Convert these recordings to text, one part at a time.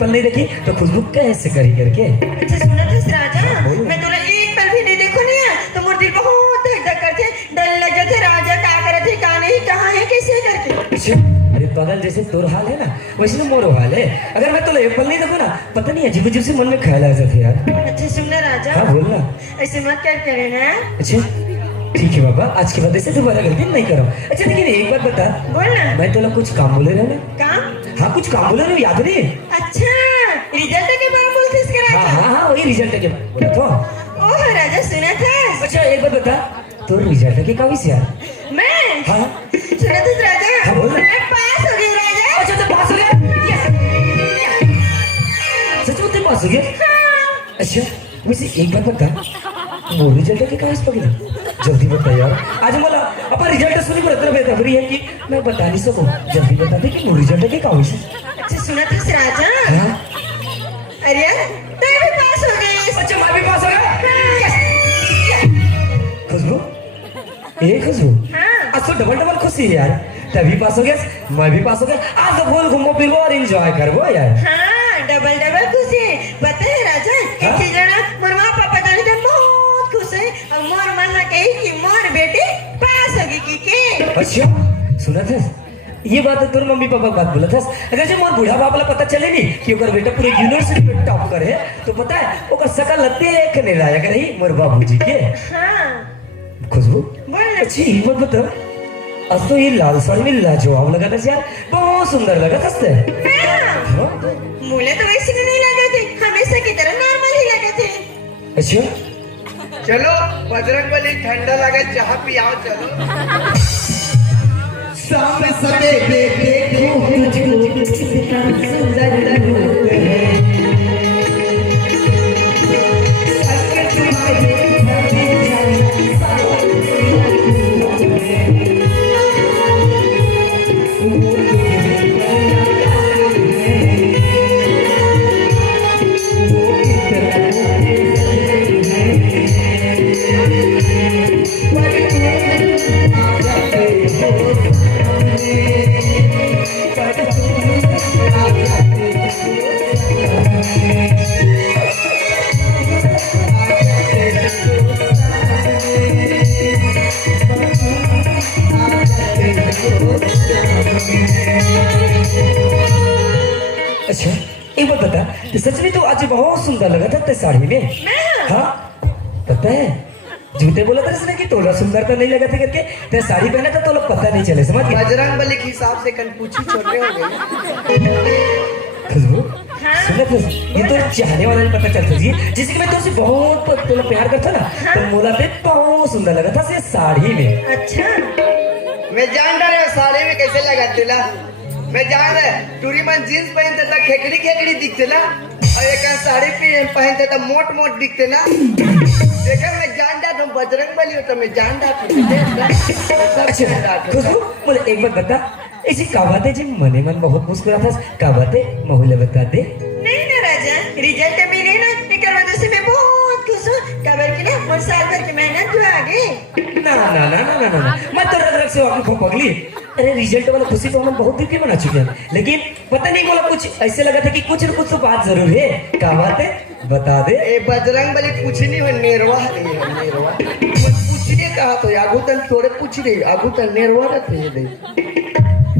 एक पल नहीं देखी तो खुशबू कैसे करी करके। अच्छा सुना था राजा, मैं तोरा एक पल भी नहीं देखो नहीं है तो मोर दिल बहुत धक धक करते, डर लग जाते राजा का करते का नहीं कहां है कैसे करके। अच्छा अरे पागल जैसे तोर हाल है ना वैसे ना मोर हाल है। अगर मैं तो एक पल नहीं देखो ना पता नहीं अजीब अजीब से मन में ख्याल आ जाते यार। अच्छा सुनना राजा, हाँ बोल ना। ऐसे मत कर करे ना। अच्छा ठीक है बाबा, आज के बाद ऐसे दोबारा गलती नहीं करो। अच्छा लेकिन एक बात बता, बोल ना। मैं तो कुछ काम बोले रहे ना। काम? हाँ कुछ काम बोले रहे याद नहीं? अच्छा रिजल्ट के बारे में बोलते इसके हाँ राजा। हाँ हाँ वही रिजल्ट के बारे में बोला था। ओह राजा सुना था। अच्छा एक बात बता, तो रिजल्ट के कभी से यार? मैं हाँ सुना था राजा। हाँ बोल ना। मैं पास हो गई राजा। अच्छा तो पास हो गया? सच में पास हो गया? हाँ। अच्छा वैसे एक बात बता, वो रिजल्ट के कहाँ से पकड़ा? जल्दी बता यार, आज मला अपन रिजल्ट सुनी पर इतना बेखबरी है कि मैं बता नहीं सकूं। जल्दी बता दे कि वो रिजल्ट के कहाँ से? अच्छा सुना था राजा। हाँ अरे मैं भी पास हो गई। अच्छा मैं भी पास हो गया। खुशबू ए खुशबू, हाँ। आज तो डबल डबल खुशी है यार। तभी पास हो गया, मैं भी पास हो गया। आज तो बोल घूमो फिरो और एंजॉय करबो यार। हाँ डबल डबल खुशी पता है राजा। एक चीज है ना, मोर माँ पापा जाने तो बहुत खुश है और मोर मन ना कही कि मोर बेटी पास होगी की के। अच्छा सुना था ये बात तोर मम्मी पापा बात बोला था। अगर जब मोर बूढ़ा बाप ला पता चले नहीं कि ओकर बेटा पूरे यूनिवर्सिटी में टॉप करे तो पता है ओकर शकल देख नहीं लायक रही मोर बाबूजी के। हाँ खुशबू बोल ना। अच्छी ये बात बता, आज तो ये लाल साड़ी में लाजवाब लगा था यार, बहुत सुंदर लगा था। हाँ। मुझे तो वैसे भी नहीं लगे थे, हमेशा की तरह नॉर्मल ही लगे थे। अच्छा चलो बजरंगबली ठंडा लगा चाह पियाओ चलो। सामने सवेरे देखूं तुझको कितना सुंदर लगूं है। अगर तुम्हारे घर में जाना सारा अच्छा एक बात बता, तो सच में तो आज बहुत सुंदर लगा था ते साड़ी में। हाँ पता है झूठे बोला था इसने कि तोला सुंदर तो नहीं लगा था करके, ते साड़ी पहना था तो लोग पता नहीं चले समझ गया। बजरंगबली के हिसाब से कनपूछी छोड़ने हो गए। खुशबू सुना था ये तो चाहने वाला नहीं पता चलता जी, जिसके मैं तुमसे बहुत तोला प्यार करता ना तो मोला पे बहुत सुंदर लगा था ये साड़ी में। अच्छा मैं जान रहा है साड़ी में कैसे लगा तुला। मैं जान रहा है टूरी मन जींस पहनते था खेकड़ी खेकड़ी दिखते ना और एक साड़ी पहनते था मोट मोट दिखते ना। देखा मैं जान रहा तुम बजरंगबली हो तो मैं जान रहा। अच्छा खुशबू मुझे एक बात बता, ऐसी का बात है जी मने मन बहुत मुस्कुरा था, का बात है मोहल्ले बता दे। नहीं ना राजा, रिजल्ट मिले ना एक वजह से मैं बहुत खुश हूँ। कबर की ना और साल भर की मेहनत जो आगे। ना ना ना ना ना ना मैं तो रग रग से आपको खूब पगली। अरे रिजल्ट वाला खुशी तो हम बहुत दिन मना चुके हैं, लेकिन पता नहीं बोला कुछ ऐसे लगा था कि कुछ न कुछ तो बात जरूर है। क्या बात है बता दे। ए बजरंगबली पूछ नहीं हो नेरवा है नेरवा पूछने कहा तो आगू तन थोड़े पूछ रही आगू तन नेरवा रहते हैं दे।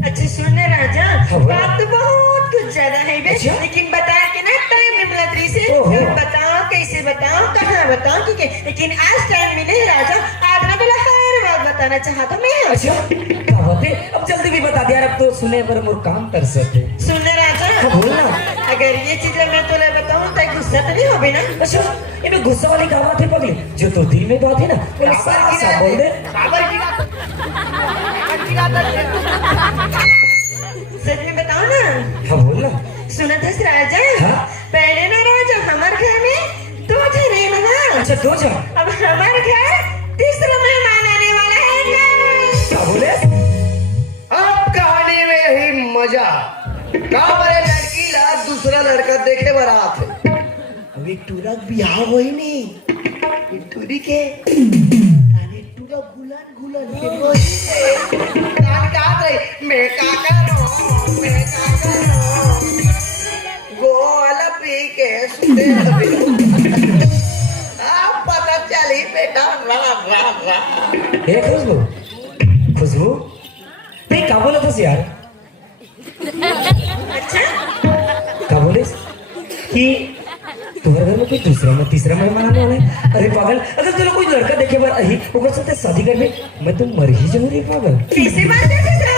अच्छा सुनने राजा, हाँ, बात तो बहुत कुछ ज्यादा है बे, अच्छा? लेकिन बता के ना टाइम नहीं मिला तरी से। ओहो। कब बताओ कैसे बताओ कहाँ बताओ ठीक है, लेकिन आज टाइम मिले राजा। आज ना बोला हर बात बताना चाहता मैं। अच्छा क्या बात है, अब जल्दी भी बता दिया, अब तो सुने पर मोर काम कर सकते। सुनने राजा, हाँ, बोल ना। अगर ये चीज मैं तुला बताऊं तो गुस्सा तो नहीं होबे ना। अच्छा ये में गुस्सा वाली क्या बात है पगली, जो तो दिल में बात है ना वो साफ साफ बोल दे। सच में बताओ ना। हाँ बोल ना। सुना था राजा, हाँ? पहले ना राजा हमारे घर में 2 जने ना। अच्छा 2 जन। अब हमारे घर तीसरा मेहमान आने वाला है। क्या बोले? अब कहानी में यही मजा कहा बड़े लड़की ला दूसरा लड़का देखे बरात है। अब एक टूरा बियाह वही नहीं एक टूरी के ताने टूरा गुलान गुलान के वही तान का रही मैं काका रो मैं काका रो गोवाला पी के सुते रहे आप पता चली बेटा रा रा रा ए खुशबू, खुशबू नहीं क्या बोला था यार? अच्छा क्या बोले कि तुम्हारे घर में कोई दूसरा में तीसरा मेहमान आने वाला है? अरे पागल, अगर तुम कोई लड़का देखे बार अही ओकर साथे शादी कर ले, मैं तो मर ही जाऊं रे पागल। कैसे बात करते सर?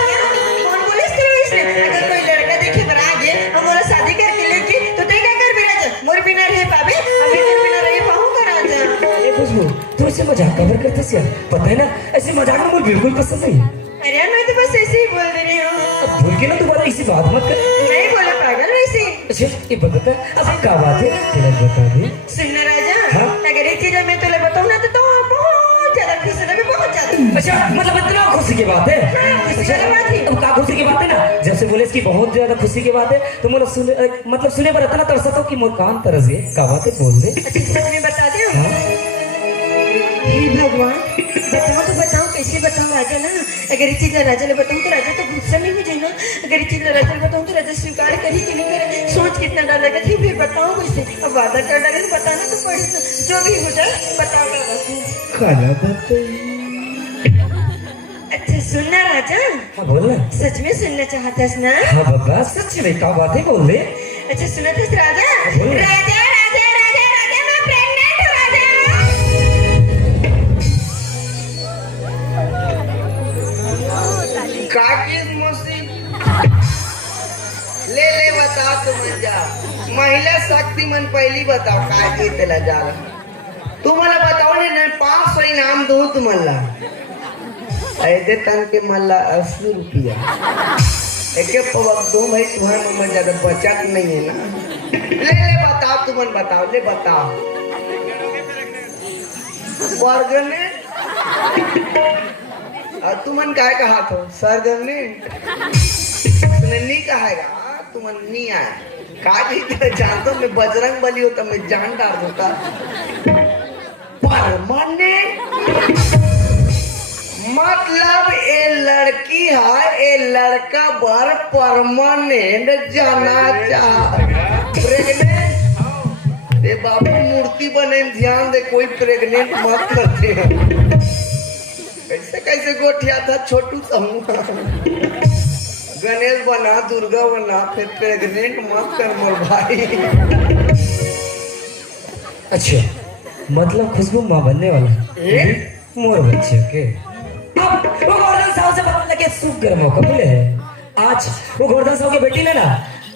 कौन बोले तेरे इसने? अगर कोई लड़का देखे पर आगे और मोरा शादी करके लेके तो ते क्या कर भी राजा? मोर बिना रहे पाबे, हमें तेरे बिना रहे पाऊंगा राजा। ए खुशबू, तू ऐसे मजाक कवर करते यार? पता है ना ऐसे मजाक में मुझे बिल्कुल पसंद नहीं है। अरे यार मैं तो बस ऐसे ही बोल रही हूँ। अब भूल के ना दोबारा इसी बात मत कर। नहीं बोला पागल वैसे। अच्छा ये बता अब क्या बात है, तेरा बता दे। सुनना राजा, हाँ? अगर ये चीज मैं तुझे बताऊँ ना तो बहुत ज्यादा खुश हो जाओगे, बहुत ज्यादा। अच्छा मतलब इतना खुशी की बात है? खुशी की बात है। अब क्या खुशी की बात है ना, जब से बोले इसकी बहुत ज्यादा खुशी की बात है तो मतलब सुने, मतलब सुने पर इतना तरसा था कि मोर कान तरस गए। क्या बात है बोल दे। अच्छा सच में बता दे। हाँ? हे भगवान, बताओ तो बताओ, कैसे बताओ राजा ना? अगर ये चीज राजा ने बताऊँ तो राजा तो गुस्सा नहीं हो जाएगा। अगर ये चीज राजा ने बताऊँ तो राजा स्वीकार करी कि नहीं करे? सोच कितना डर लगा थी, फिर बताओ कैसे? अब वादा कर डाले तो बताना तो पड़े, तो जो भी हो जाए बताओ राजा। खाना बात। अच्छा सुनना राजा, हाँ बोल ना। सच में सुनना चाहता ना? हाँ बाबा सच में क्या बात है बोल दे। अच्छा सुना था राजा? बोल। राजा राजा राजा राजा मैं प्रेग्नेंट हूँ राजा। काकिस मौसी ले ले बता तुम जा महिला शक्ति मन पहली बताओ काय के तेला जाला तुम्हाला बताओ ने 500 इनाम दो तुम्हाला ऐसे तन के मल्ला 80 रुपया एक पवक दो भाई तुम्हारे मन में ज्यादा बचत नहीं है ना ले ले बताओ तुमन बताओ ले बताओ वर्गने तुमन काय कहा तो सरगने तुमने नहीं कहेगा तुमन नहीं आया काजी जानता मैं बजरंग बली होता मैं जान डाल देता परमानेंट मतलब ए लड़की है ए लड़का बार परमानेंट जाना चाह प्रेग्नेंट ए बाबू मूर्ति बने ध्यान दे कोई प्रेग्नेंट मत करते हैं कैसे कैसे गोठिया था छोटू समूह गणेश बना दुर्गा बना फिर प्रेग्नेंट मत कर मोर भाई। अच्छा मतलब खुशबू माँ बनने वाला है मोर बच्चे के। अब वो गोवर्धन साहब से पता लगे सुगर मौका मिले है आज। वो गोवर्धन साहब की बेटी ने ना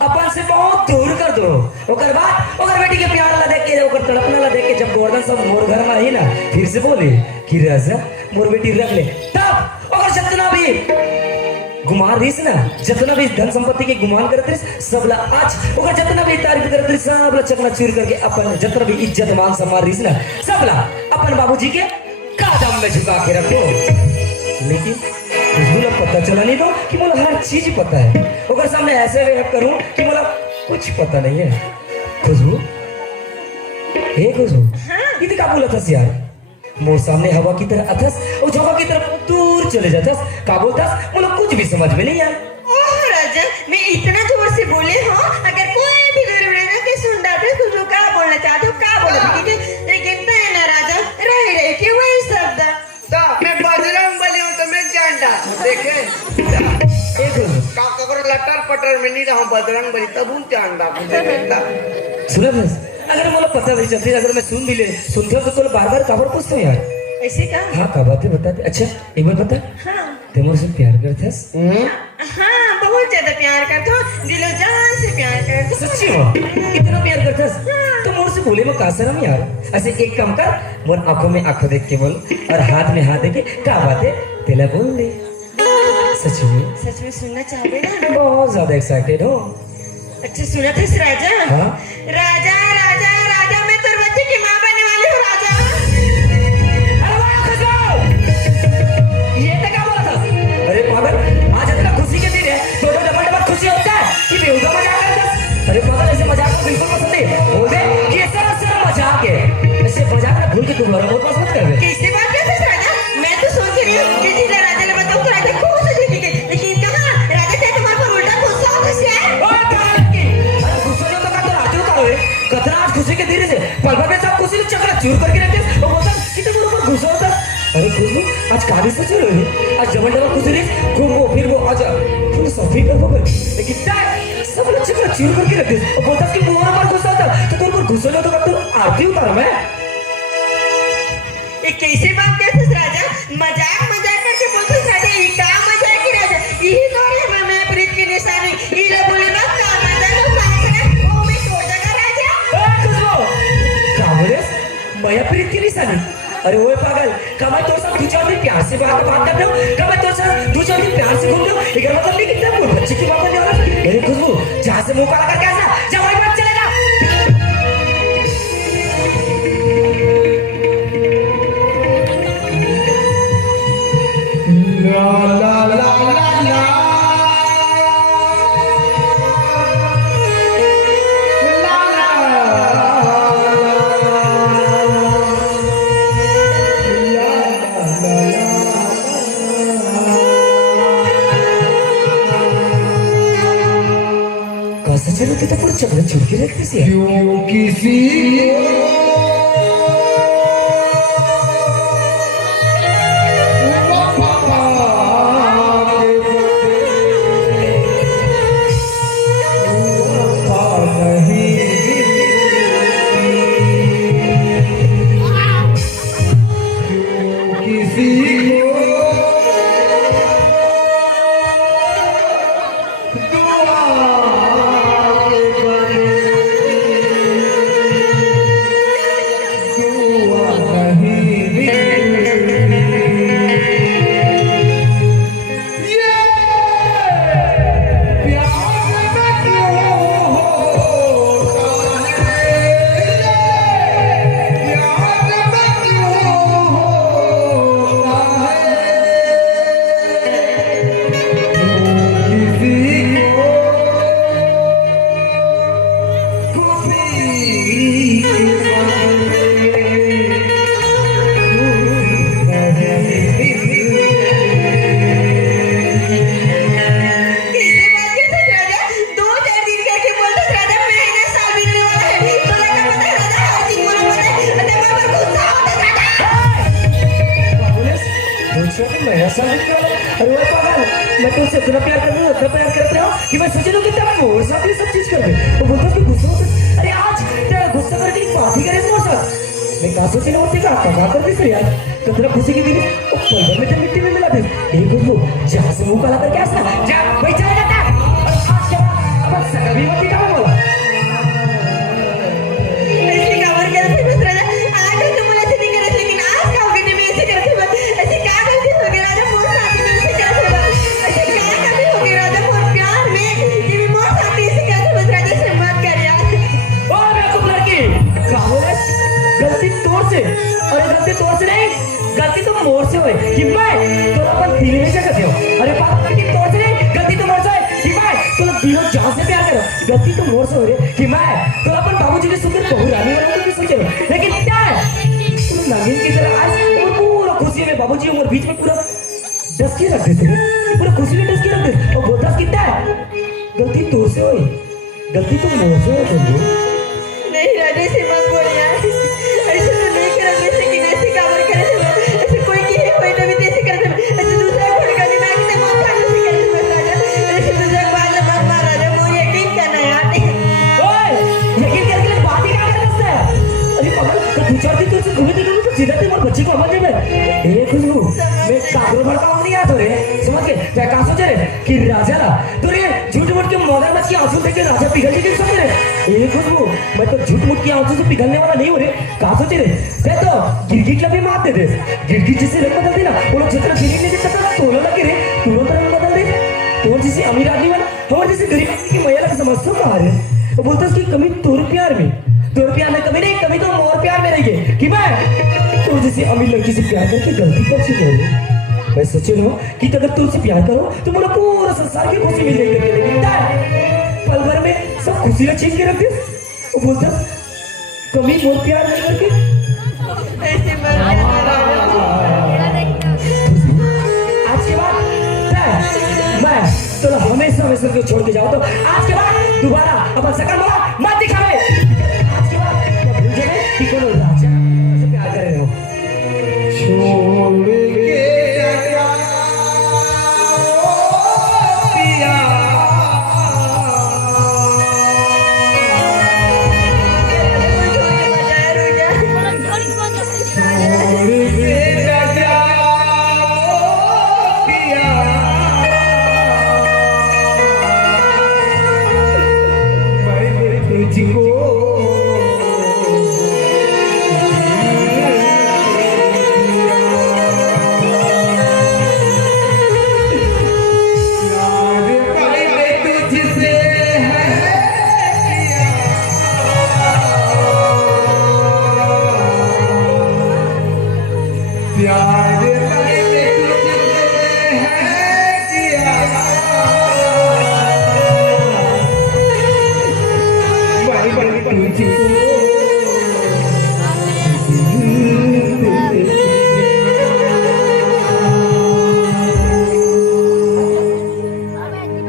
अपन से बहुत दूर कर दो ओकर बाद ओकर बेटी के प्यार ला देख के ओकर तड़पना ला देख के जब गोवर्धन साहब मोर घर में रही ना फिर से बोले कि राजा मोर बेटी रख ले तब ओकर जितना भी गुमान रहीस ना जितना भी धन संपत्ति के गुमान करत रहीस सबला आज ओकर जितना भी तारीफ करत रहीस सबला चकना चूर करके अपन जितना भी इज्जत मान सम्मान रहीस ना सबला अपन बाबूजी के कदम में झुका के रखो। लेकिन खुशबू लोग पता चला नहीं दो कि मुझे हर चीज पता है ओकर सामने ऐसे व्यवहार करूं कि मुझे कुछ पता नहीं है। खुशबू हे खुशबू ये क्या बोला था यार मोर सामने हवा की तरह अथस और हवा की तरफ दूर चले जातस का बोलतस मुझे कुछ भी समझ में नहीं आया। ओह राजा मैं इतना जोर से बोले हो अगर कोई भी घर में ना के सुन डाटे तो जो क्या बोलना चाहते हो क्या बोलो ठीक है लेकिन तो है ना राजा रह रहे के वही शब्द तो मैं बजरंग बली हूँ तो मैं जान डाल देखे एक का ककर लटर पटर में नहीं रहा बजरंग बली तब हूँ जान डाल सुना बस अगर मुझे पता नहीं चलती अगर मैं सुन भी ले सुनते हो तो बार बार खबर पूछता हूँ यार। ऐसे का हाँ क्या बात है बता दे। अच्छा एक बार बता हाँ ते मुझसे प्यार करते हाँ बहुत ज्यादा प्यार करता हूँ दिलो जान से प्यार करता हूँ। सच्ची हो इतना प्यार करता तो मोर से बोले में का शर्म यार। ऐसे एक काम कर मोर आंखों में आंखों देख के बोल और हाथ में हाथ दे के क्या बात है तेला बोल दे। सच में सुनना चाहोगे ना? बहुत ज्यादा एक्साइटेड हो। अच्छा सुना था राजा हाँ? राजा राजा राजा मैं तेरे बच्चे की माँ बनने वाली हूँ राजा। अरे वाह खुशबू ये तो क्या बोला था? अरे पागल आज इतना खुशी के दिन है तो डबल खुशी होता है कि बेहुदा मजाक करता। अरे पागल ऐसे मजाक को बिल्कुल पसंद नहीं बोल दे कि ये सरासर मजाक है। ऐसे मजाक ना भूल के दोबारा बहुत पास मत कर दे। कैसे बात करते हो राजा? मैं तो सोच रही हूँ कि जिसे राजा ने बताऊँ तो राजा खुश हो जाएगी लेकिन कहाँ राजा से तुम्हारे पर उल्टा गुस्सा हो गया। गुस्सा नहीं होता आगे से चलो आज जमंडा कुछ नहीं घूमो फिर वो आजा तुम सफी कर वो लेकिन सब लोग चिकना चूर करके रख दे और बोलता कि मुंह पर घुसा था तो तुम पर घुसो तो तू आरती उतार मैं ये कैसे बात करते राजा मजाक मजाक करके बोलते राजा ये क्या मजाक की राजा यही तो है मैं प्रीत की निशानी ये बोले ना ना मजा लो पास ओ मैं तोड़ देगा राजा खुशबू क्या बोले मैं प्रीत की निशानी अरे ओए पागल का मैं तोर साथ 2-4 दिन प्यार से बात करते हो का मैं तोर साथ 2-4 दिन प्यार से घूम रहा हूं इधर मतलब नहीं कितना मोर बच्चे की बात नहीं हो रहा अरे खुशबू जहां से मुंह काला करके ऐसा जा वहीं बात चलेगा ला ला ला ला ला चलो तो पूरा चपला छुड़ के रखते से क्यों किसी अरे वो पागल मैं तो उससे इतना प्यार करते हो कि मैं सोच लूं कि तेरा मोर साथ ये सब चीज कर दे वो बोलता कि गुस्सा होता अरे आज तेरा गुस्सा करके एक बात ही करे मोर साथ मैं कहा सोच होती का कर दे यार तो तेरा खुशी की मेरी पलवर में तो मिट्टी में मिला दे एक गुस्सो जहां से मुंह काला करके ऐसा जा भाई चला जाता आज क्या अब सकल भी मत का बोला ऐसे कवर करते बस राजा आज तो मुझे ऐसे नहीं करे लेकिन आज का होगे मैं ऐसे करते बस ऐसे क्या गलती हो गई राजा मोर साथी में ऐसे करते बस ऐसे क्या गलती हो गई राजा मोर प्यार में ये भी मोर साथी ऐसे करते बस राजा से मत कर यार ओ बेवकूफ लड़की क्या हो रहा है गलती तोर से अरे गलती तोर से नहीं गलती तो मोर से होए कि मैं तो अपन दिल में से करते हो अरे बात करके तोर से नहीं गलती तो मोर से है कि मैं तो दिलों जान से प्यार करो गलती तो मोर से हो रही कि मैं तो अपन बाबूजी ने सुनकर बहू रानी वाला तो सोचे लेकिन क्या है तुम नागिन की तरह आज और पूरा खुशी में बाबूजी और बीच में पूरा डस के रख देते हैं पूरा खुशी में डस के रख देते और बोलता कितना है गलती तोर से होई गलती तो मोर से है नहीं राजा से मत बोल यार ऐसे तो नहीं कर ऐसे कि ऐसे कवर करे ऐसे कोई की कोई ना भी ऐसे कर ऐसे दूसरा खोल कर मैं कितने मत चालू से कर मत राजा ऐसे दूसरा बात मत मार राजा मुझे यकीन करना यार ओए यकीन करके बात ही क्या करता है अरे पागल तो दो चार दिन तो घूमे तो सीधा ते मोर बच्ची को समझ में ए खुशबू मैं कागरो भड़का नहीं आता रे समझ के क्या का सोच रे कि राजा ला तो रे झूठ मूठ के मगरमच्छ की आंसू देख के राजा पिघल के समझ रे ए खुशबू मैं तो झूठ मूठ की आंसू से पिघलने वाला नहीं हो रे का सोच रे ते तो गिरगिट लबी मार दे दे गिरगिट जैसे रंग बदल देना वो लोग जितना गिरगिट लेके चलता तोलो लगे रे तुरंत रंग बदल दे तो जैसे अमीर आदमी वाला हमारे जैसे गरीब आदमी की महिला का समझ तो कहा रे वो बोलता है कि कमी तोर प्यार में तोर प्यार में कमी नहीं कमी तो मोर प्यार में रही है कि मैं तो जैसे अमीर लड़की से प्यार करके गलती कर चुकी हो मैं सोचे लो कि अगर तुमसे प्यार करो तो मुझे पूरा संसार की खुशी मिल जाएगी लेकिन पल भर में सब खुशी ना छीन के रख दे वो बोलता कमी मोर प्यार नहीं करके ऐसे मत आज के बाद मैं तो हमेशा हमेशा को छोड़ के जाओ तो आज के बाद दोबारा अपन सकल बोला मत दिखावे आज के बाद मैं भूल जाए कि कौन राजा से प्यार कर रहे हो छोड़ के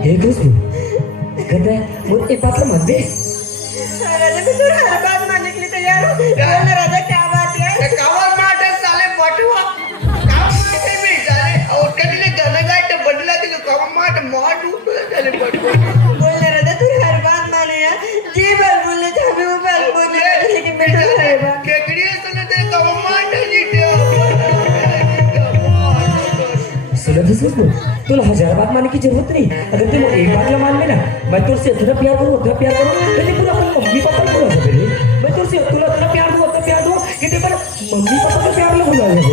हे खुशबू कहते हैं वो एक बात मान दे राजा मैं तो हर बात मानने के लिए तैयार हूँ बोल ना राजा क्या बात है कावर माटे साले पटवा कावर माटे में साले और कभी गाना गाते बदला दिलो कावर माटे माटू साले पटवा बोल ना राजा तू हर बात माने यार जे बात बोलने चाहे वो बात बोले लेकिन मैं तो हर बात केकड़ी सुने ते कावर माटे जीते सुना तो सुन तो 1000 बात मानने की जरूरत नहीं अगर तुम एक बात ला मान में ना मैं तुझसे उतना प्यार करूँ लेकिन पूरा अपने मम्मी पापा को भुला जाते मैं तुझसे उतना प्यार दूँ कि तेरे पर मम्मी पापा का प्यार लोग भुला जाते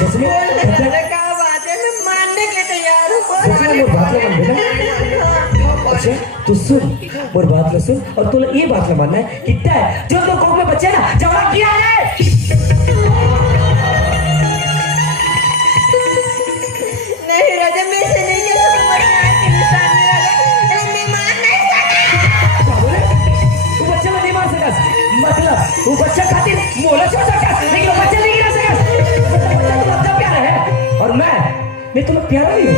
सच में राजा क्या बात है मैं मानने के लिए तैयार हूँ सच में मोर बात ला मान बेटा अच्छा तो सुन मोर बात ला सुन और तुला ये बात ला मानना है कि तय जो तो कोक में बच्चे ना जवाब किया है नहीं राजा मैं से नहीं ये सब मरना है कि निशान राजा मैं मान नहीं सकता वो बच्चा नहीं मार सकस मतलब वो बच्चा खातिर मोला छोड़ सकस लेकिन वो बच्चा नहीं गिरा सकस बच्चा तो मतलब प्यारा है और मैं तुम्हें प्यारा नहीं हूँ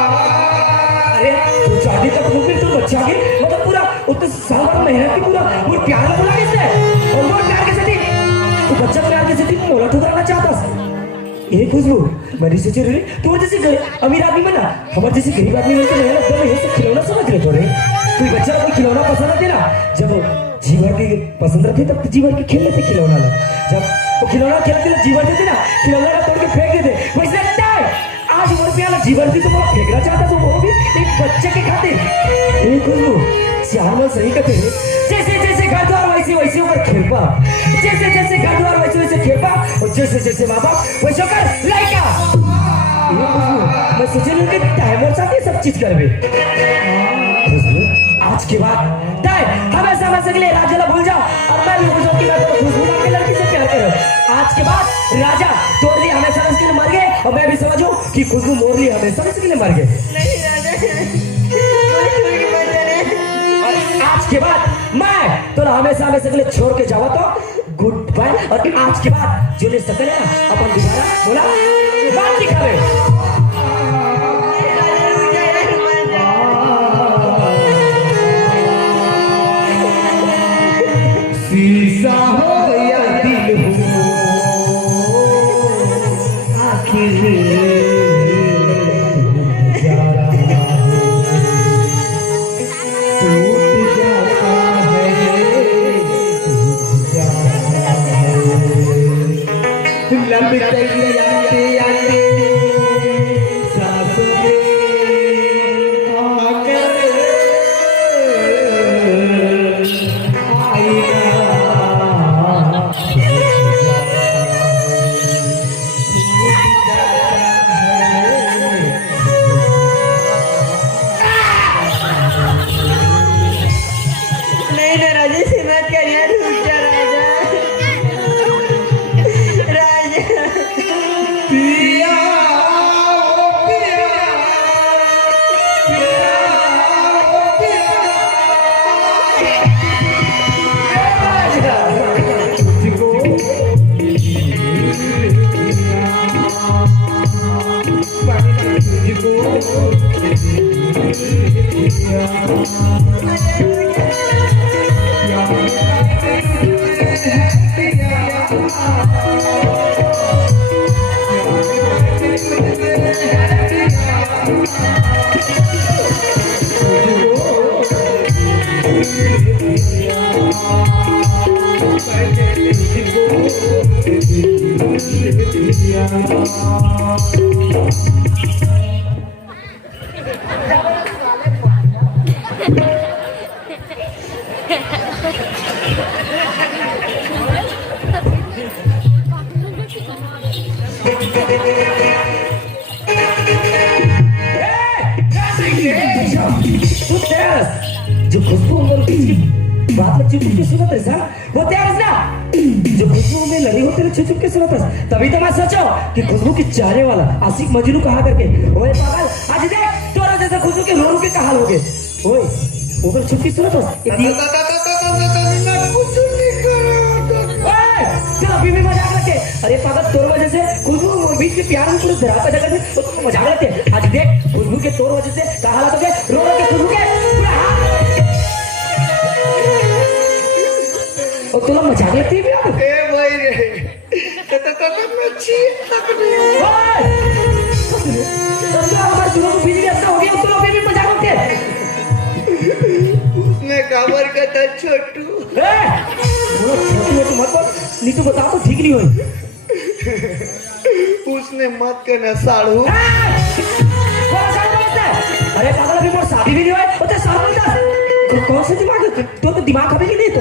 अरे तो शादी तक मुझे तो बच्चा की मतलब पूरा उतने साल भर मेहनत की पूरा वो प्यार बोला किसने और वो प्यार कैसे थी तो बच्चा प्यार कैसे थी मोला ठुकराना चाहता ये खुशबू मैं सोच रही तू जैसे अमीर आदमी बना हमारे जैसे गरीब आदमी मिलते रहे ना तो ये सब खिलौना समझ रहे तो रे कोई बच्चा कोई खिलौना पसंद आते ना जब जीवन की पसंद रहती तब जीवन की खेल लेते खिलौना ला जब वो खिलौना खेलते जीवन देते ना खिलौना का तोड़ के फेंक देते वैसे लगता है आज वो रुपया जीवन भी तो वो फेंकना चाहता तो वो भी एक बच्चे के खातिर ये खुशबू चार बार सही कहते हैं जैसे जैसे घर द्वार वैसे वैसे ऊपर खेपा जैसे जैसे घर द्वार वैसे वैसे खेपा और जैसे जैसे माँ बाप वैसे होकर लाइका मैं सोच रही हूँ कि टाइम और साथ ये सब चीज कर भी आज के बाद टाइम हमेशा हमेशा के लिए राजा ला भूल जाओ और मैं भी खुश होकर मैं तो खुशबू नाम की लड़की से प्यार करूँ आज के बाद राजा तोड़ लिए हमेशा उसके लिए मर गए और मैं भी समझूं कि खुशबू मोड़ लिए हमेशा उसके लिए मर गए नहीं राजा आज के बाद मैं तो हमेशा हमेशा के लिए छोड़ के जावा तो गुड बाय और आज के बाद जो ले सकते हैं ना अपन दोबारा बोला बात दिखावे शीशा हो या दिल हो आखिर जा रहा टूट जाता है लंबते आते आते सांसों में आकर नहीं ना राजा से मत करिए रुक जा राजा राजा पिया ओ पिया पिया ओ पिया तुझको जो खुशबू बात में चुप के सुनत है सर वो तैयार ना जो खुशबू में लड़ी होते ना चुप के सुनत है तभी तो मैं सोचो कि खुशबू की चाहने वाला आशिक मजनू कहा करके ओए पागल आज देख तोरा जैसा खुशबू के रो के का हाल हो गए ओए ओकर छुट्टी सुनो तो एक दिन कुछ नहीं करा। चल अभी भी मजाक लगते। अरे पागल तोर वजह से खुशबू बीच में प्यार में पूरे धरा पैदा कर दे तो तुम मजाक लगते। आज देख खुशबू के तोर वजह से क्या हालत हो गए रो के खुशबू के पूरा और तुला मजाक लगती है यार। ए भाई रे मैं चीज तक नहीं। हमारे दोनों को बिजली अच्छा हो गया तो अभी भी मजाक लगते हैं। उसने खबर का था छोटू। बोलो छोटू है तो मत बोल नहीं तो बताओ तो ठीक नहीं होई। उसने मत करना साड़ू। अरे पागल अभी मोर शादी भी नहीं हुआ है तो साथ में कौन से दिमाग तो दिमाग अभी नहीं तो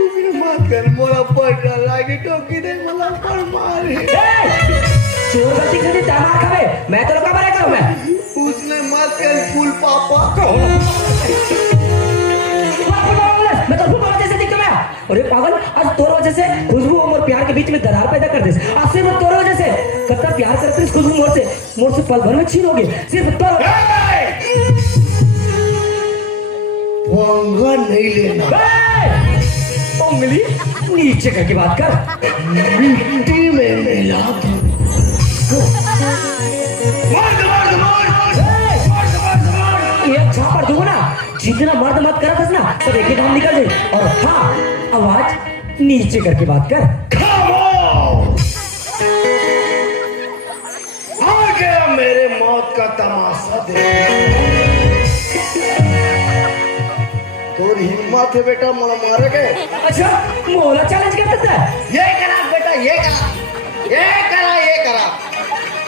उसने मत कर मोरा पर लागे टोकी दे मला पर मारे। चोर गलती कर दामाद खावे मैं तो लोका मारे करूं मैं। उसने मत कर फूल पापा मैं तो फूल पापा जैसे दिखता मैं। अरे पागल आज तोर वजह से खुशबू और प्यार के बीच में दरार पैदा कर दे। आज सिर्फ तोर वजह से कितना प्यार करते इस खुशबू मोर से पल भर में छीन होगी सिर्फ तोर पंगा नहीं लेना। उंगली नीचे करके बात कर। मिट्टी में मिला दो। एक झापड़ दूंगा ना जितना मर्द मत करा था ना सब एक ही काम निकल जाए। और हाँ आवाज नीचे करके बात कर। आ गया मेरे मौत का तमाशा देख। तोर हिम्मत है बेटा मला मारे के। अच्छा मोला चैलेंज करता था। ये करा बेटा ये करा।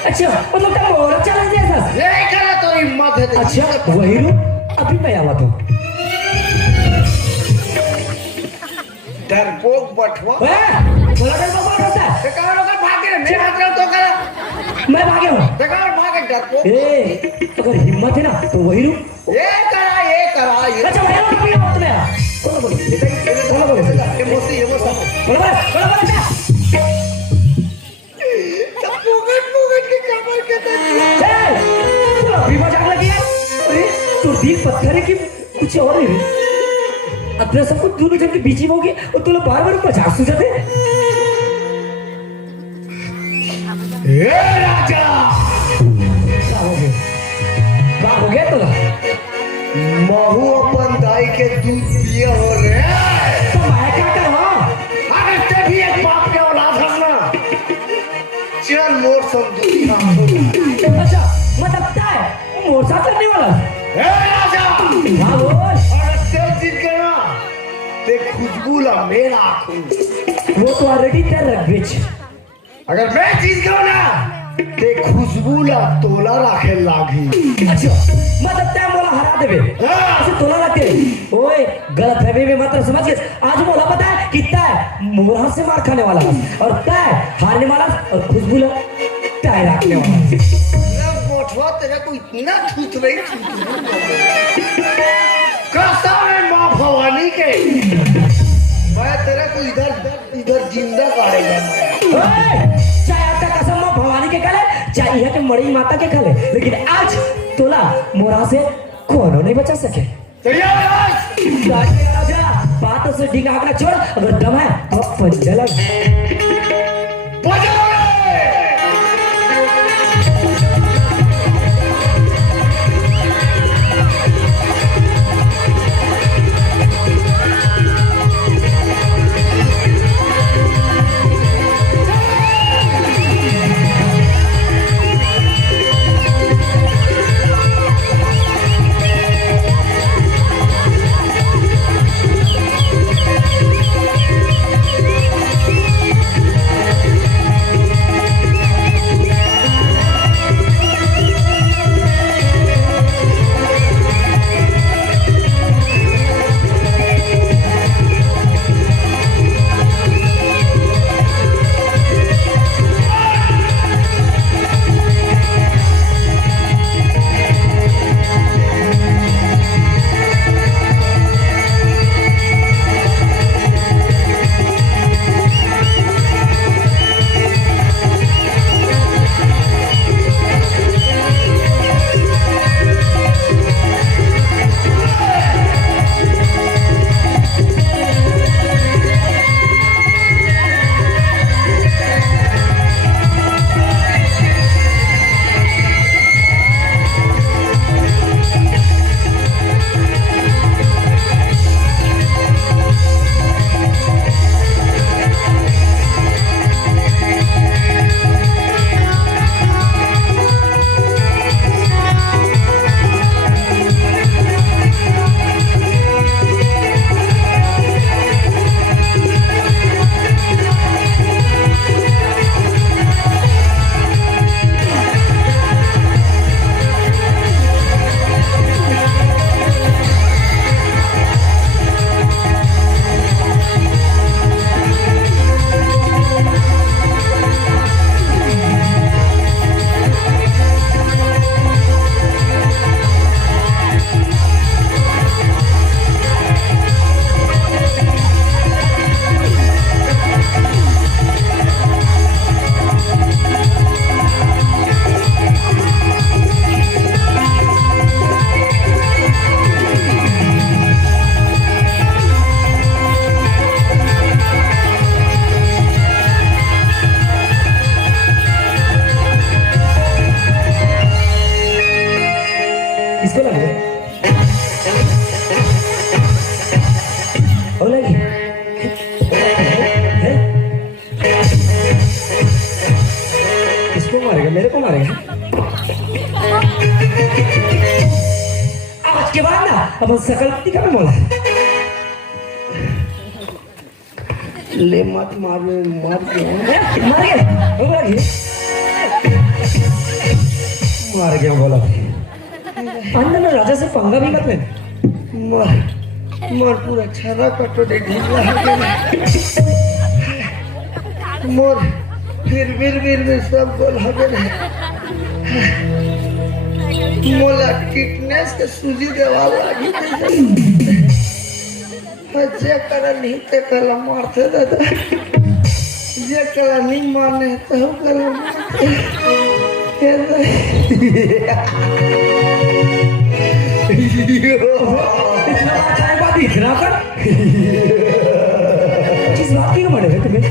अच्छा मतलब तो मोला चैलेंज दिया था। ये करा तो हिम्मत है। अच्छा वही रू अभी मैं आवा तो डरपोक बटवा। बोला डर बाबा होता है। बेकार होकर भागे रे मेरे हाथ में तो करा। मैं भागे हूँ। बेकार भागे डरपोक। अगर हिम्मत है ना तो वही रू। ये करा अच्छा वही रू कभी मत में कौन बोले ये मोसी बोला पुगट के कमर के तक। अभी मजाक लगी यार। अरे तो दिल पत्थर है कि कुछ और है। अपने सब कुछ दोनों जन के बीच में होगी और तुम लोग बार-बार मजाक सुझाते। ए राजा क्या हो गया तुला? महू अपन दाई के दूध पिए हो रे। तो मैं क्या करूँ? अगर ते भी एक बाप के औलाद हम ना चल मोर सब दुनिया। अच्छा मतलब क्या है मोर्चा करने वाला। ए राजा हाँ बोल। अगर ते जीत गया ना ते खुशबू ला मेरा आँखों। वो तो ऑलरेडी तेरे रख बेच। अगर मैं जीत गया ना ते खुशबू ला तोला राखे लागी। अच्छा मतलब तय मोला हरा देवे। ऐसे तोला रखे। ओए गलत फहमी में मत समझ के। आज मोला पता है कि तय मोरा से मार खाने वाला है और तय हारने वाला और खुशबू ला तय रखने वाला है। मोठवा तेरा को इतना थूत नहीं कसम है माँ भवानी के मैं तेरा को इधर जिंदा काटेगा। चाहे आपका कसम माँ भवानी के खाले चाहे यह के मड़ी माता के खाले लेकिन आज तोला मोरा से कोनो नहीं बचा सके। राजा बातों से डिंगा आंकड़ा छोड़ अगर दम है तो पंजा लग। अपन सकल दिखावे मोला ले मत मार गया मार गया बोला अंदर राजा से पंगा भी मत ले मोर पूरा छरा कटो दे ढीला मोर फिर सब गोल हबे मोला टिटनेस के सूजी देवा लागी जे करा नहीं ते कला मारते दादा जे कला नहीं मारने तो कला इतना कर किस बात की मरे तुम्हें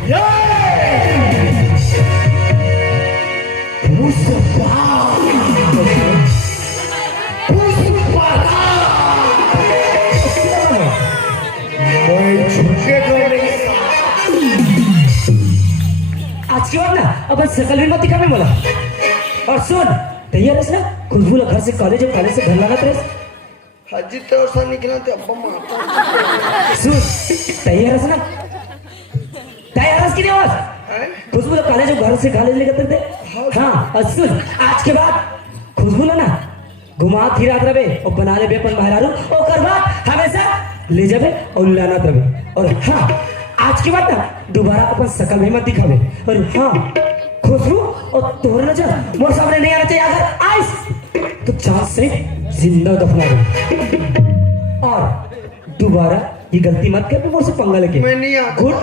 आज की बात ना अब सकल भी मत दिखावे बोला और सुन तैयार है ना खुशबू घर से कॉलेज और कॉलेज से घर लाना तेरे हाजी तो सा निकला तो अब्बा मारता सुन तैयार है ना तैयार है कि नहीं आवाज खुशबू कॉलेज और घर से कॉलेज लेकर थे हाँ और सुन आज के बाद खुशबू ना घुमा फिरात रहे और बना ले अपन बाहर और कर बाद हमेशा ले जावे और लाना रहे और हाँ आज के बाद ना दोबारा अपन सकल में मत दिखावे और हाँ खुशबू और तोहर नजर मोर सामने नहीं आना चाहिए अगर आइस तो चांद से जिंदा दफना दे और दोबारा ये गलती मत कर मुझसे पंगा लगे मैं नहीं आता गुड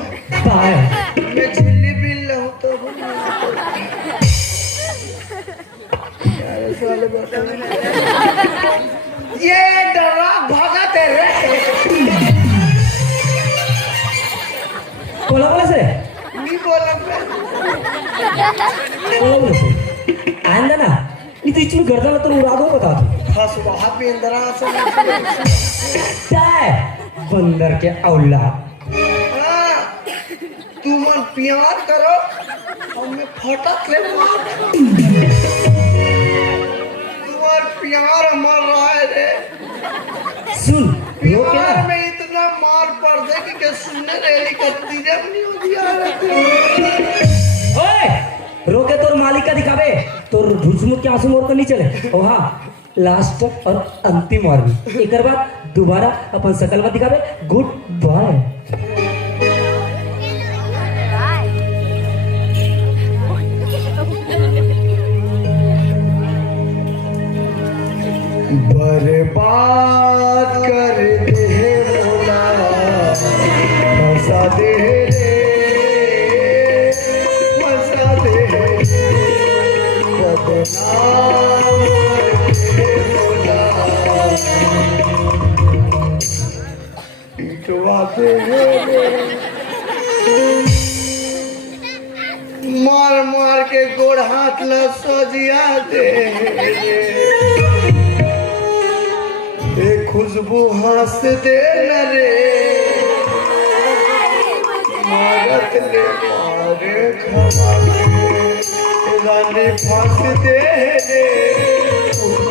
बाय मैं झिल्ली बिल रहा हूँ तो यार साले बता ये डरा भागा तेरे बोला बोला से नहीं बोला आंदा ना ये तो इचमी गर्दन तो उड़ा दो बता दो खास वहाँ पे इंदिरा ताय बंदर के औलाद तू मन प्यार करो हमें फटक ले मार तुम्हार प्यार मर रहा है रे सुन रो क्या प्यार में इतना मार पड़ दे कि क्या सुनने रेली करती जब नहीं होती यार ओए रोके तोर मालिक का दिखावे तोर झुझमुट के आंसू मोर को नहीं चले ओ हाँ लास्ट और अंतिम वार भी एक बाद दोबारा अपन सकल में दिखावे गुड बाय बर्बाद कर दे मोला फंसा दे रे फंसा दे बदनाम कर दे मोला पिटवा दे रे मार मार के गोड़ हाथ ल सजिया दे रे खुशबू हंस दे न रे मारत ले मारे खवा के रानी फंस दे रे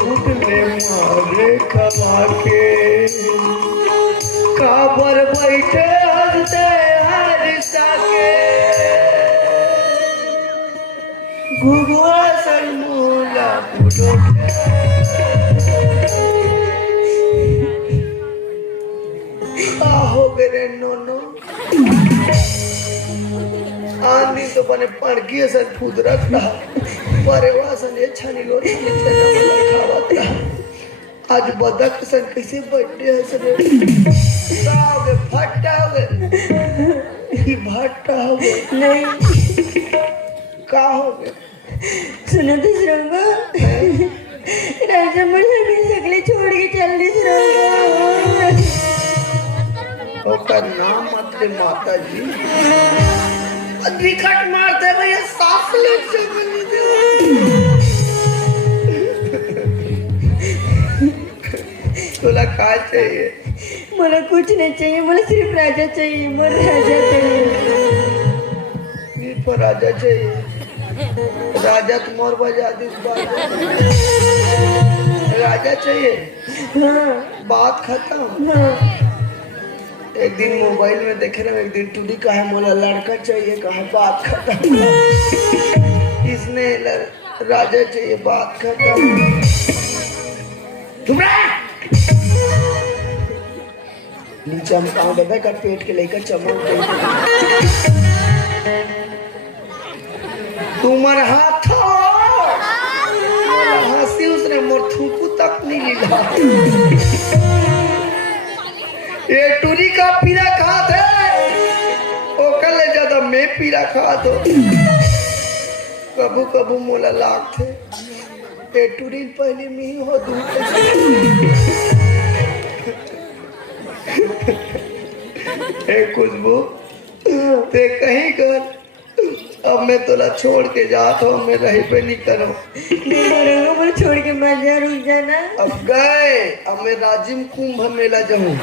उठ ले मारे खवा के काबर बैठे हंसते हरिसा के गुगुआ सरमूला फूटो हो गए नोनो आंधी तो बने पड़की सर खुद रखता परेवा सन ये छानी लो खावा आज बदक सन कैसे बर्थडे है सर साग फटा हो गए भट्टा हो गए नहीं का हो गए सुनो तो श्रृंगा राजा मुझे भी सगले छोड़ के चल दी श्रृंगा ओकर नाम मत ले माता जी विकट मारते भैया साफ लेट से बोली दे तोला का चाहिए मुझे कुछ नहीं चाहिए मुझे सिर्फ राजा चाहिए मुझे राजा चाहिए फिर पर राजा चाहिए राजा तुम्हार बजा दी राजा चाहिए, हाँ बात खत्म। हाँ एक दिन मोबाइल में देखे ना, एक दिन टूडी कहा मोला लड़का चाहिए, कहा बात खत्म। इसने राजा चाहिए, बात खत्म। चुप रह। नीचे हम दबे कर पेट के लेकर चमक गई। तुम्हारे हाथ हंसी उसने मोर थूकू तक नहीं लीला। ये टूरी का पीरा खा थे, ओ कल ज्यादा मैं पीरा खा दो। कबू कबू मोला लाग थे, ये टूरी पहले में ही हो दूर। खुशबू ते कहीं कर, अब मैं तोला छोड़ के जाता हूँ, मैं रही पे नहीं करूँ। बोल छोड़ के मत जा, रुक जाना। अब गए, अब मैं राजिम कुंभ मेला जाऊँ।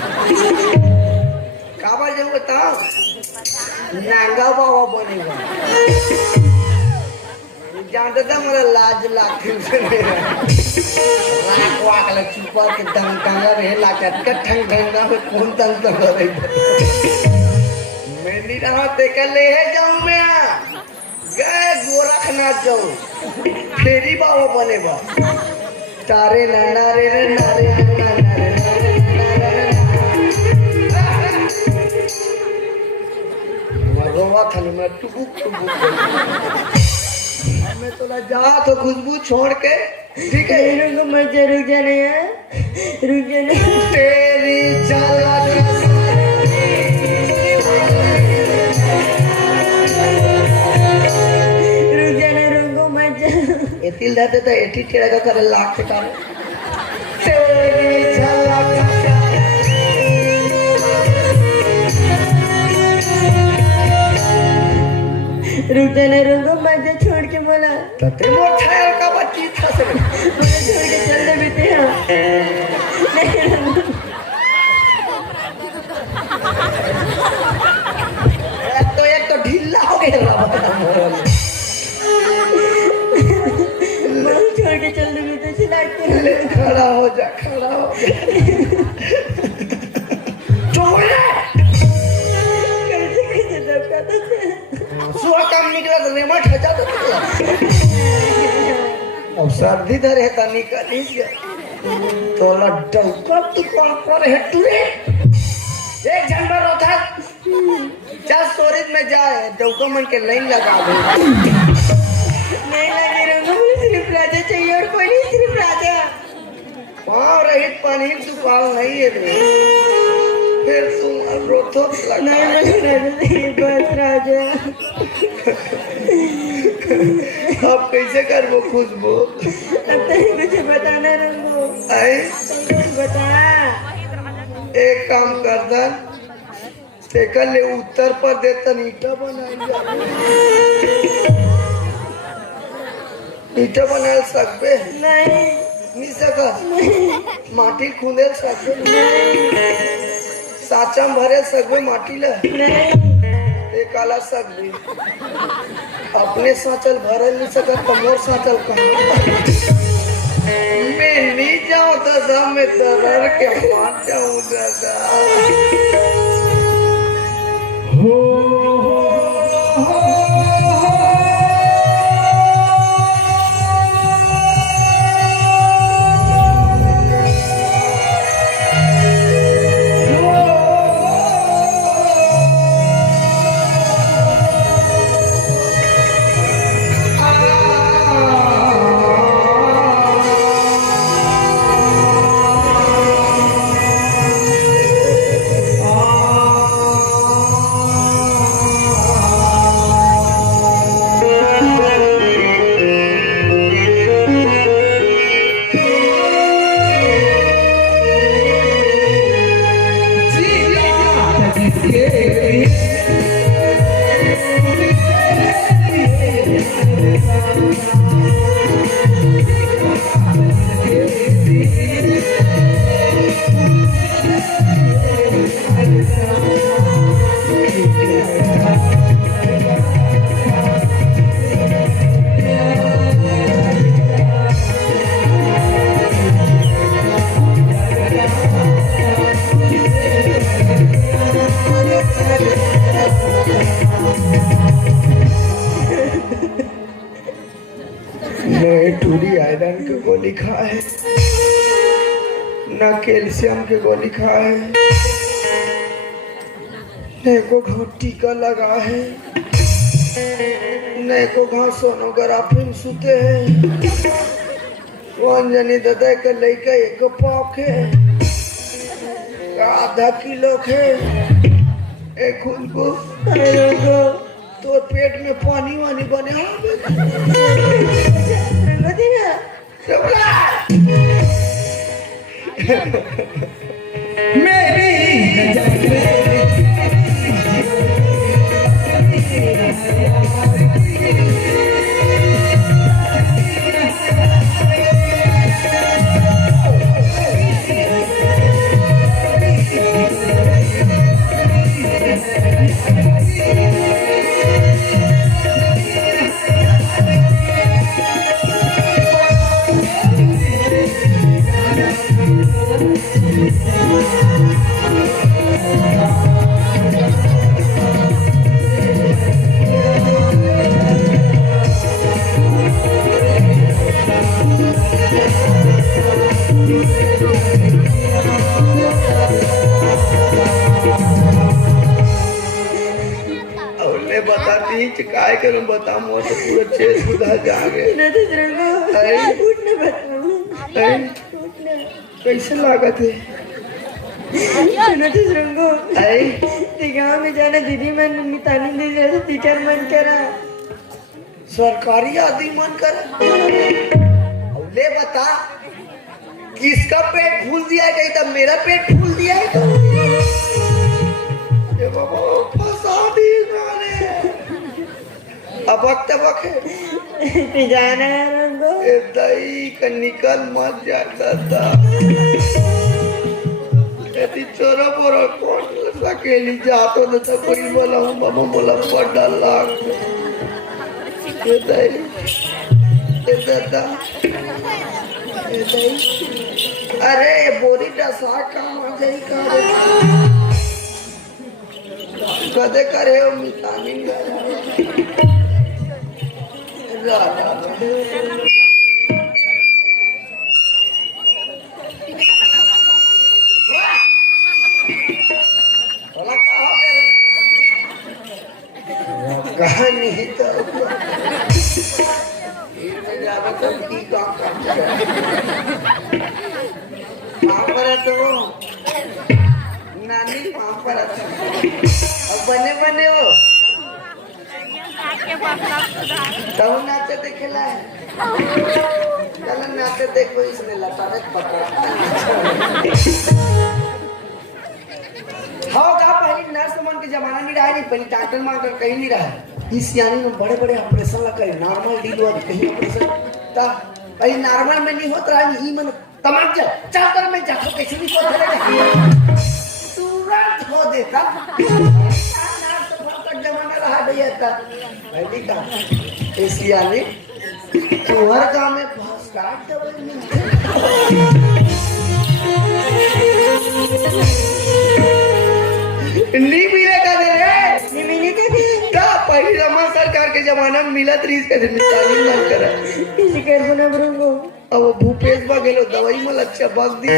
काबर जाऊँ बता, नांगा बाबा बनेगा। जानता था मेरा लाज लाख से मेरा लाख वाक लग चुपा के दंग दंगा रहे लाचत का ठंग ठंग ना हो कौन दंग दंग रही। मैं नहीं रहा देखा ले है जाऊँ मैं, गए गोरखनाथ जाऊँ, फेरी बाबा बनेगा। तारे नाना रे नारे नारे रोवा खाने में टुकुक टुकुक। मैं तोला जा तो खुशबू छोड़ के, ठीक है? रुक मत जा, रुक जाना यार, रुक जाना। तेरी झलक रुक जाना, रुको मत जा। एतिल दाते तो एटी टेरा का करे लाख का। तेरी झलक रुक जाना, रुको मत जा, छोड़ के बोला। तते मोटा है का बच्ची था से बोला छोड़ के चल दे बेटे। हाँ एक तो ढीला हो गया छोड़ के चल दे बेटे, चिल्ला के। खड़ा हो जा, खड़ा हो जा। छोड़ दे। कैसे कैसे दबका तो सुहा काम निकला तो रेमट हजा तो निकला। अब सर्दी धरे है ता निकलिस गया। तोला डंका तू कौन कर है टूरे? एक झंडा रोथा, जा स्टोरेज में जाए, डंका मन के लाइन लगा दे। नहीं लगे रंगो, मुझे सिर्फ राजा चाहिए और कोई नहीं, सिर्फ राजा। पाँव रहित पानी तू पाँव नहीं है रे। फिर तुम रोतो लगा। नहीं मुझे राजा चाहिए, बस राजा। अब कैसे कर वो खुशबू? अब तो ही मुझे बताना रंगो, आए बता। एक काम कर दन, तेकर ले उत्तर प्रदेश तन ईटा बनाई जा। ईटा बना सकबे? नहीं सकत। माटी खुदे सकबे? साचा में भरे सकबे माटी ला? एक काला सकबे। अपने साचल भरे नहीं सकत तो मोर साचल कहाँ? मैं नहीं जाऊँ तो सब में दरर के मार जाऊँ दादा। कैल्शियम के गोली खाए, नहीं को घाव टीका लगा है, नहीं को घाव सोनोग्राफी में सुते है, कौन जानी दादा के लड़का एक पाक है, आधा किलो है, एक खून को तो पेट में पानी वानी बने मेरी नजर में काय करूं बता मो तो पूरा चेस सुधा जागे नदी रंगो उठने बताओ कैसे लागत है नदी रंगो ती गांव में जाना दीदी मन मितानी दे जैसे टीचर मन करा सरकारी आदि मन कर ले बता किसका पेट फूल दिया है तब मेरा पेट फूल दिया है तो ये बाबा फंसा दी गाने अबक तबक है जाना है रंगो दही का निकल मत जाता था यदि चोरो बोरो कौन सकेली जातो तो कोई बोला हूँ बाबा बोला बड़ा लाग ये दही ये दादा ये दही अरे बोरी डसा काम आ जाई का कदे करे हो मितानी कहानी तो नानी वहाँ पर अब बने बने हो तब नाचे देखेला है चल नाचे देखो इसने लटावे पकड़ा हाँ का पहले नर्स मन के जमाना नहीं रहा नहीं पहले डॉक्टर मास्टर कहीं नहीं रहा इस यानी में बड़े बड़े ऑपरेशन लगा करे नॉर्मल डील हुआ कहीं ऑपरेशन ता पहले नॉर्मल में नहीं होता रहा नहीं मन तमाम जा चाकर में जाकर कैसे भी को चलेगा तुरंत हो देता जमाना रहा भैया था पहली का इस यानी तुहर गाँव में बहुत स्टार्ट नहीं मिलेगा दे नहीं मिलेगा दे का पहली रमा सरकार के जमाना में मिला 30 का तालीम मन करा किसी कर बना ब्रंगो अब वो भूपेश बा गेलो दवाई में अच्छा बग दी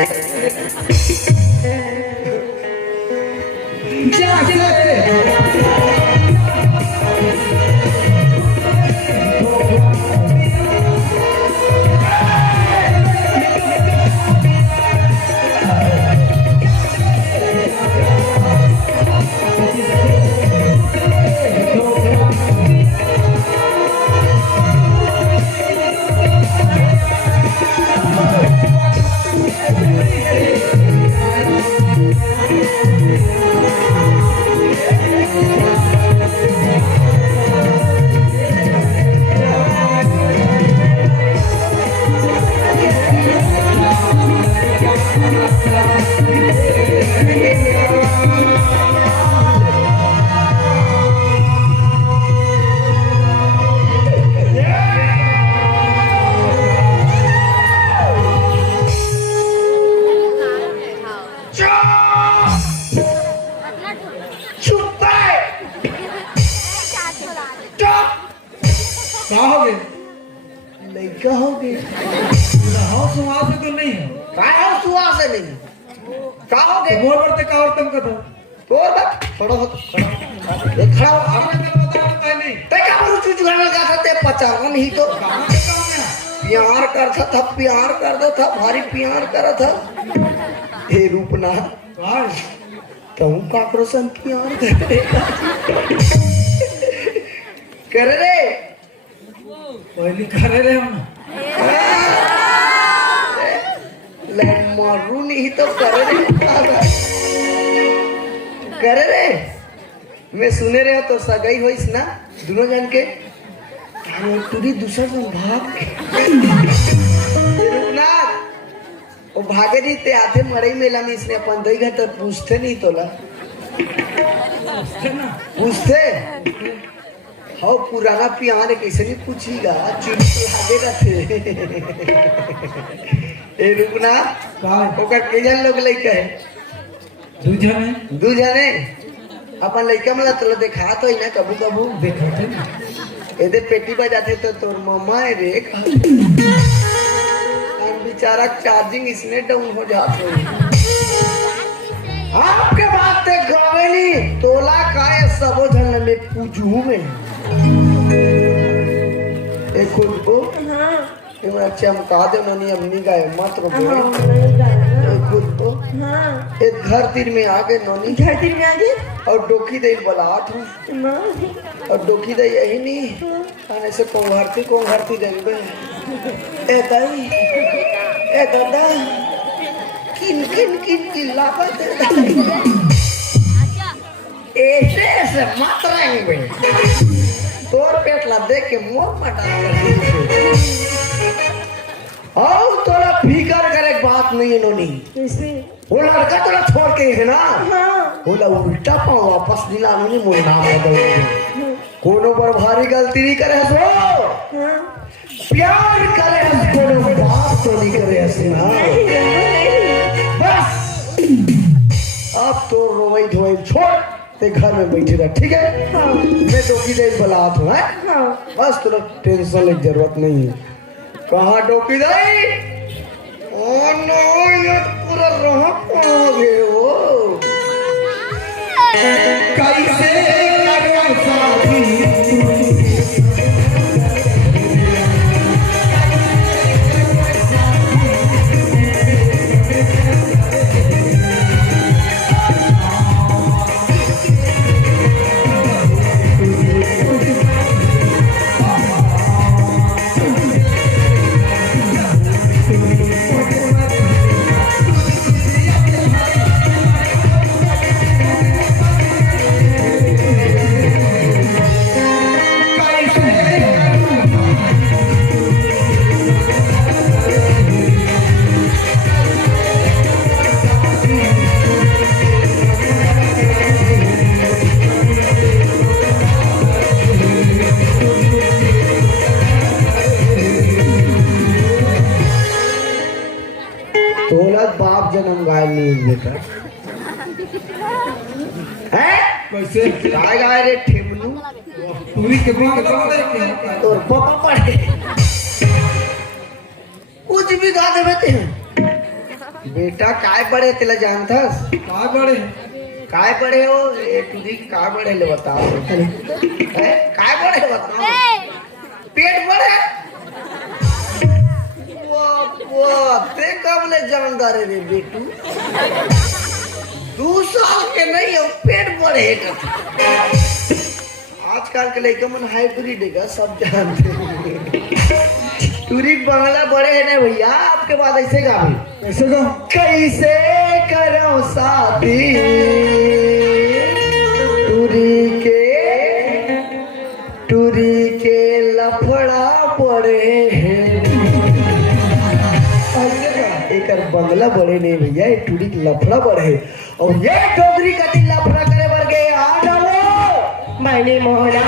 लड़का हो गई सुहा से तो नहीं काय सुहा से नहीं का हो गए मोर बरते का और तुम कथो तोर बात थोड़ा हो एक खड़ा हो आपने कल बता पता नहीं ते का बोलू चूच घर में का ते पचावन ही तो कहां के काम है प्यार करता था भारी प्यार करा था हे रूपना भाई तुम काकरो संग प्यार कर रे पहले करे रे हम लैंड मारू नहीं तो कर रे मैं सुने रहे हो तो सगाई होइस ना दोनों जन के तुरी दूसरा जन भाग रुकना वो भागे नहीं ते आते मड़ई मेला में इसने अपन दई घर तक पूछते नहीं तोला पूछते हाँ पुराना पियान कैसे नहीं पूछीगा चिड़ी आगे रहते ए रुकना काय ओकर केजन लोग लइका है दूजने दू जने अपन लइका मला तोला देखा तो ही ना कबू कबू देखते एदे पेटी बजाते तो तोर मम्मा है रे बेचारा चार्जिंग इसने डाउन हो जाते आपके बात ते गवेली तोला काय सबो धन में पूजू में एक खुद को हाँ ये मैं चमका दे ननी अम्मी का मत रो खुद को हाँ एक घर तीर में आ गए ननी झड़ती में आगे और डोकी दे बलाट हूँ माँ और डोकी दे यही नहीं खाने से कोंघरती देंगे ए दाई ए दादा किन किन किन की लागत है दाई ऐसे ऐसे मत रहेंगे तोर पेट ला देख के मोर पटा आओ तोरा फिकर करे बात नहीं है नोनी कैसे वो लड़का तोरा छोड़ के है ना हाँ बोला उल्टा पाँव वापस दिला नोनी मोर नाम बदल कोनो पर भारी गलती नहीं करे सो हाँ प्यार करे कोनो बात तो नहीं करे ना नहीं नहीं बस अब तो रोई धोई छोड़ ते घर में बैठे रह ठीक है हाँ मैं डोकी दे बलात हूँ हाँ बस तुरा टेंशन लेने की जरूरत नहीं है कहाँ डोकी दई ओ नो ये पूरा रहा पाओगे वो कैसे करो साथी तोलत बाप जन्म गाय नहीं बेटा है कैसे गाय गाय रे ठेमनू पूरी के बात तोर पापा पढ़े कुछ भी गा दे बेटे बेटा काय पढ़े तेला जानथस का बड़े काय पढ़े हो ए तुझी काय पढ़े ले बताओ है काय पढ़े बताओ पेट पढ़े वो ते कब ले जानदार रे बेटू 2 साल के नहीं हो पेट बढ़े आजकल के लड़के मन हाइब्रिड है सब जानते हैं टूरिक बंगला बड़े है ना भैया आपके बाद ऐसे गावे कैसे गो कैसे करो शादी टूरी के लफड़ा पड़े हैं एक बंगला बड़े नहीं भैया ये टूरी के लफड़ा बड़े और ये डोगरी का लफड़ा करे बर गए आ जाओ मैंने मोहना